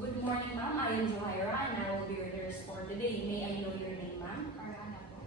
good morning, ma'am. I am Johaira and I will be your nurse for today. May I know your name, ma'am? Arana po.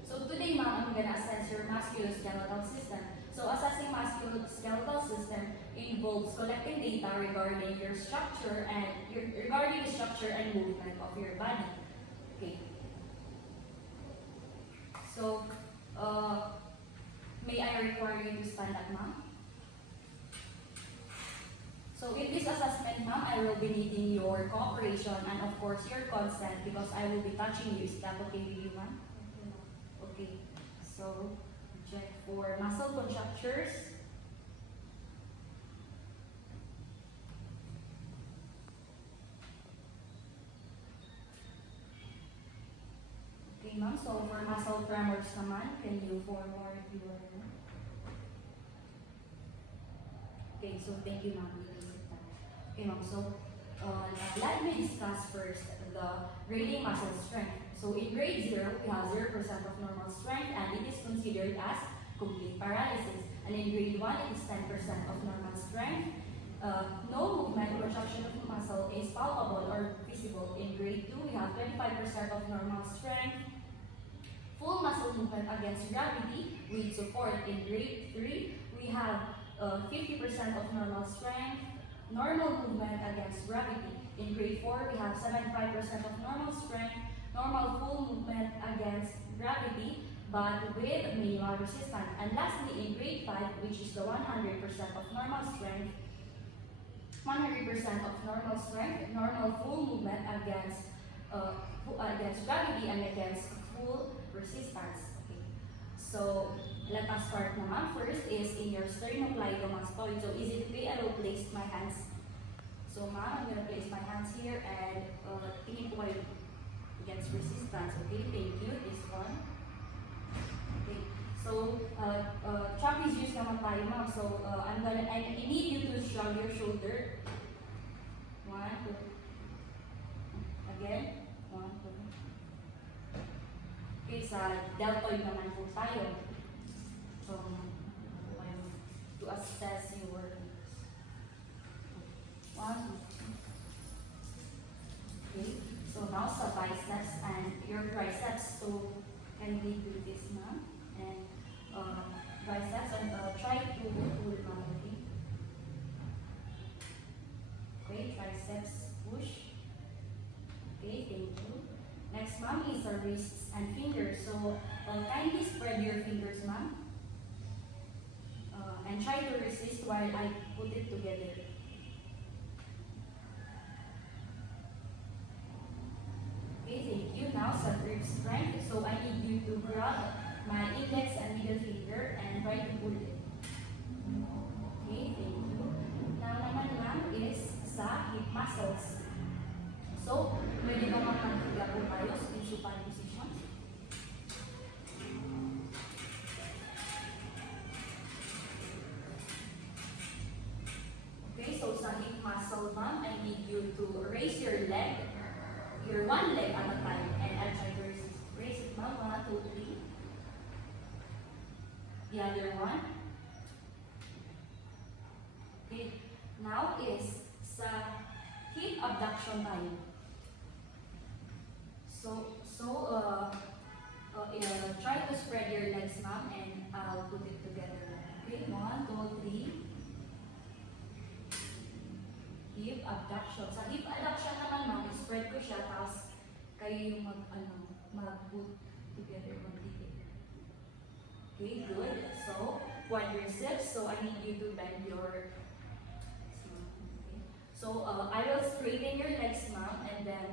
So today, ma'am, I'm gonna assess your musculoskeletal system. So assessing musculoskeletal system involves collecting data regarding your structure and regarding the structure and movement of your body. Okay. So, may I require you to stand up, ma'am? So in this assessment, ma'am, I will be needing your cooperation and of course your consent because I will be touching you. Is that okay with you, ma'am? Okay. So check for muscle contractures. Okay, ma'am. So for muscle tremors naman, can you forward your... Okay, so thank you, ma'am. Okay, ma'am. So let me discuss first the grading muscle strength. So in grade 0, we have 0% of normal strength and it is considered as complete paralysis. And in grade 1, it is 10% of normal strength. No movement or contraction of muscle is palpable or visible. In grade 2, we have 25% of normal strength. Full muscle movement against gravity with support. In grade 3, we have 50% of normal strength, normal movement against gravity. In grade 4, we have 75% of normal strength, normal full movement against gravity, but with minimal resistance. And lastly, in grade 5, which is the 100% of normal strength, 100% of normal strength, normal full movement against gravity and against full resistance. Okay. So let us start naman. First is in your sternocleidomastoid. So is it okay? I will place my hands. So ma'am, I'm gonna place my hands here and tingin po kayo against resistance. Okay, thank you. This one. Okay. So trapezius naman tayo, ma'am. So I need you to shrug your shoulder. 1, 2. Again. 1, 2. Okay, sa deltoid naman po tayo. So, to assess your 1, 2. Okay, so now sa biceps and your triceps. So, can we do this now? And biceps and try to pull, ma'am. Okay. Okay, triceps push. Okay, thank you. Next, ma'am, is our wrists and fingers. So, kindly spread your fingers, ma'am. And try to resist while I put it together. Okay, thank you. Now, sa grip strength. So, I need you to grab my index and middle finger and try to pull it. Okay, thank you. Now naman, ma'am, is sa hip muscles. So, pwede ba magpaghiga po tayo in supine position? Okay, so sa hip muscle, ma'am, I need you to raise your leg, your one leg at a time, and I'll try to raise it, ma'am. 1, 2, 3. The other one. Okay, now is sa hip abduction tayo. Try to spread your legs, ma'am, and I'll put it together. Okay, 1, 2, 3. Hip abduction. Sa hip abduction naman, ma'am, spread ko siya, tapos kayo yung mag-put together, mag-dikit. Okay, good. So, quadriceps. So, I need you to bend your... So, I will straighten your legs, ma'am, and then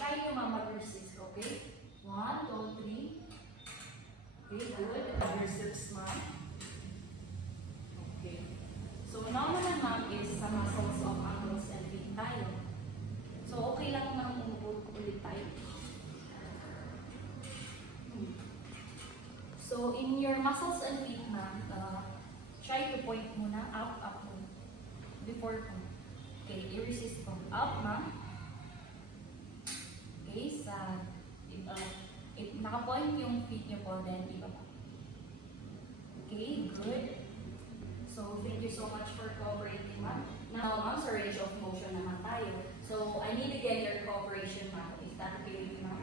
try to mag-resist, okay? 1, 2, 3. Okay, good. Quadriceps, ma'am. Okay. So, now naman, ma'am, is sa muscles of ankles and feet tayo. So, okay lang, ma'am, umupo ulit tayo. So, in your muscles and feet, ma'am, try to point muna up, before point. Okay, i-resist from up, ma'am. Okay, if naka-point yung feet nyo po, then ibaba. Okay, good. So, thank you so much for cooperating, ma'am. Now, ma'am, sa range of motion naman tayo. So, So I need to get your cooperation, ma'am. Is that okay with you, ma'am?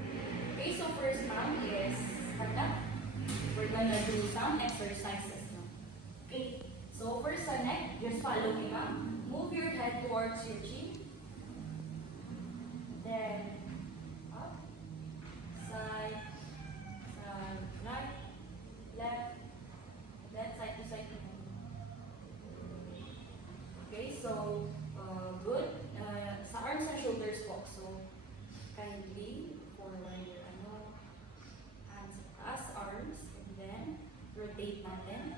Okay, so first, ma'am, is start up. We're gonna do some exercises now. Okay, so first sa neck, just follow me, ma'am. Move your head towards your chin. Then up, side, side, right, left, then side to side. Okay, so good. Sa arms and shoulders walk. So kindly forward your hands as arms, and then rotate natin.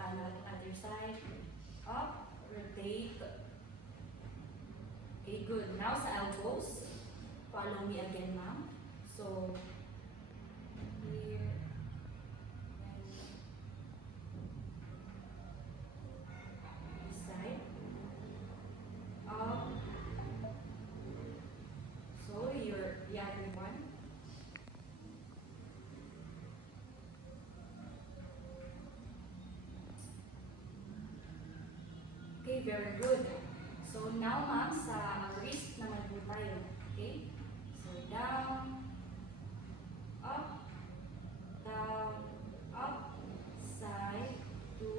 Other side, up, rotate. Okay, good. Now sa elbows, follow me again, ma'am. So here and this side, up. So your the other one. Okay, very good. So now, ma'am, sa wrist naman po tayo. Okay? So down, up, side to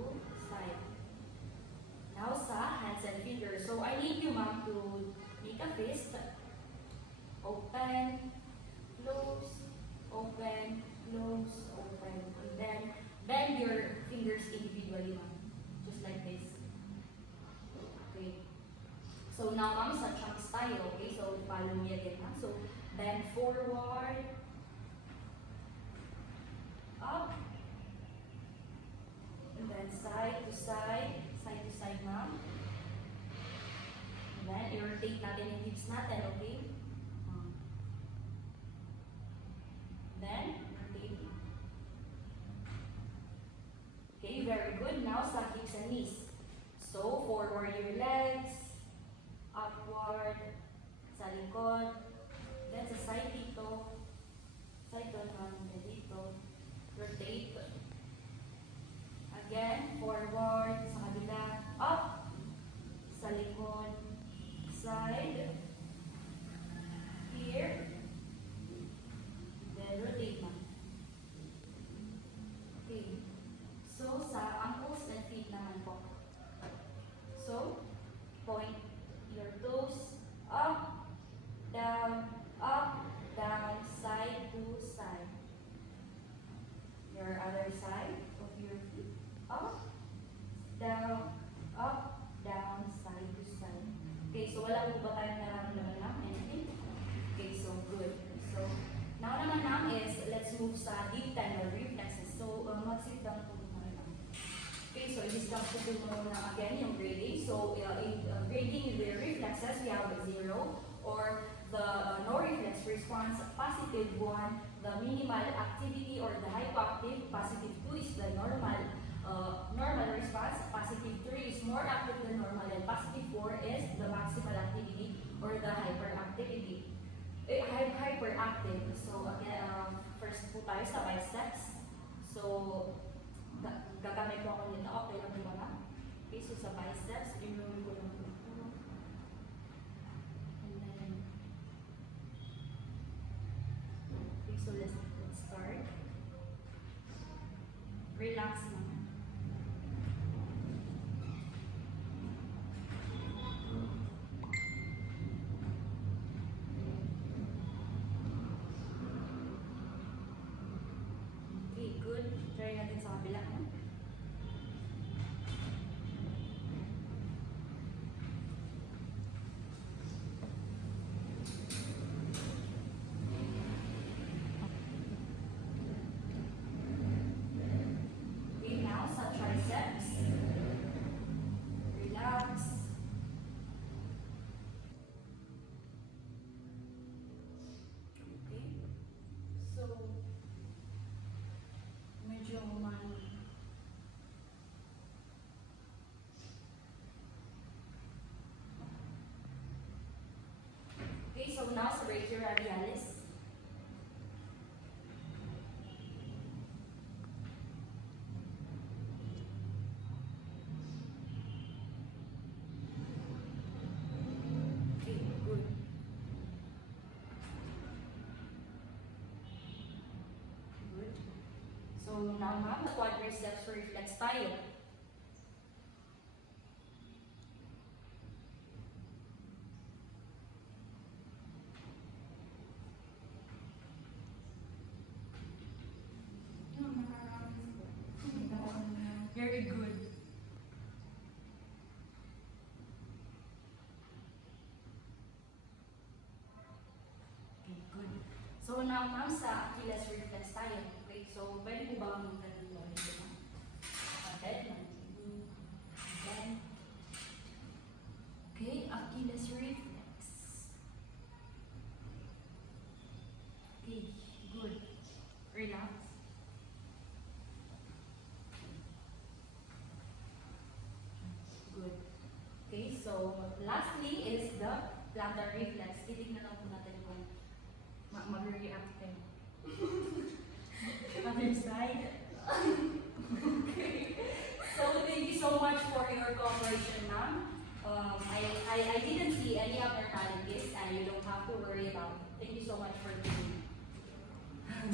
side. Now sa hands and fingers. So I need you, ma'am, to make a fist. Open, close, open, close, open. And then bend your fingers individually, ma'am. Just like this. Okay. So now, ma'am, sa chunks tayo. Okay, so follow me again, ma'am. So bend forward, up, and then side to side, ma'am. And then i-rotate natin yung hips natin, okay? Then rotate. Okay, very good. Now sa hips and knees. So forward your legs, upward, sa likod, then sa side dito, side doon, dito, rotate. Again, forward, sa kabila, up, sa likod, side, here, then rotate na. Okay. So, sa ankles and feet naman po. So, point your toes, up, down, side to side. Your other side of your feet, up, down, side to side. Okay, so wala po ba tayong nararamdaman na? Anything? Okay, so good. So, now naman ma'am is, let's move sa deep tendon reflexes. So, mag-sit down po muna lang. Okay, so i-discuss ko po muna again yung grading. So, in grading the reflexes, we have 0 or the no reflex response, +1, the minimal activity or the hypoactive, +2 is the normal response, +3 is more active than normal, and +4 is the maximal activity or the hyperactivity. Hyperactive. So again, first po tayo sa biceps. So gagamit po ako nito. Okay lang po ba? Okay, so sa biceps, i-roll ko lang po. So let's start. Relax naman. Okay, good. Try natin sa kabila. Okay, so now separate your radialis. So now ma'am, the quadriceps reflex tayo. Very good. Okay, good. So now ma'am, sa Achilles reflex tayo. Okay, so pwede po ba ang ganito dito ma'am? Head, then, okay, Achilles reflex. Okay, good. Relax. Good. Okay, so lastly is the plantar reflex. Titignan lang po natin kung mag-react kayo. Other side. Okay. So thank you so much for your cooperation, ma'am. I didn't see any abnormalities and you don't have to worry about it. Thank you so much for doing